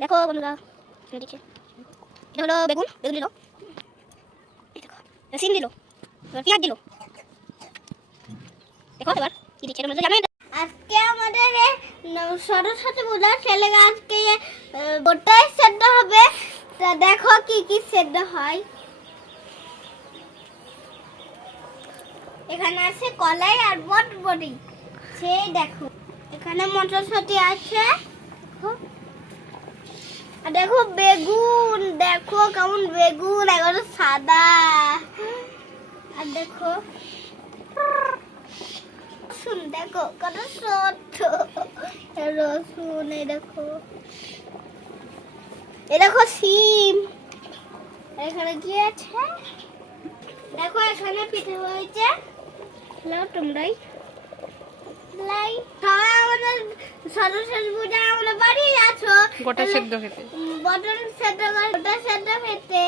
দেখো বন্ধুরা দিচ্ছে, এটা হলো বেগুন, বেগুন দিল, এই দেখো সিম দিল, পেঁয়াজ দিল। দেখো এবার কি দিচ্ছে এর মধ্যে জানেন। আজকে আমাদের সরস্বতী পূজা ছেলে আজকে গোটাই সেদ্ধ হবে। তা দেখো কি কি সেদ্ধ হয়। এখানে আছে কলাই আর বটবটি, সেই দেখো এখানে মটরশুঁটি আছে, আর দেখো বেগুন, দেখো কেমন বেগুন এগুলো সাদা। আর দেখো রসুন, দেখো কত ছোট রসুন। এই দেখো, এই দেখো সিম। এখানে কি আছে দেখো, এখানে পিঠে হয়েছে। তোমরাই লাই সবাই আমাদের সরস্বতী পূজা আমাদের বাড়ি আছো গোটা সেদ্ধ খেতে, বটল সেদ্ধ গোটা সেদ্ধ খেতে।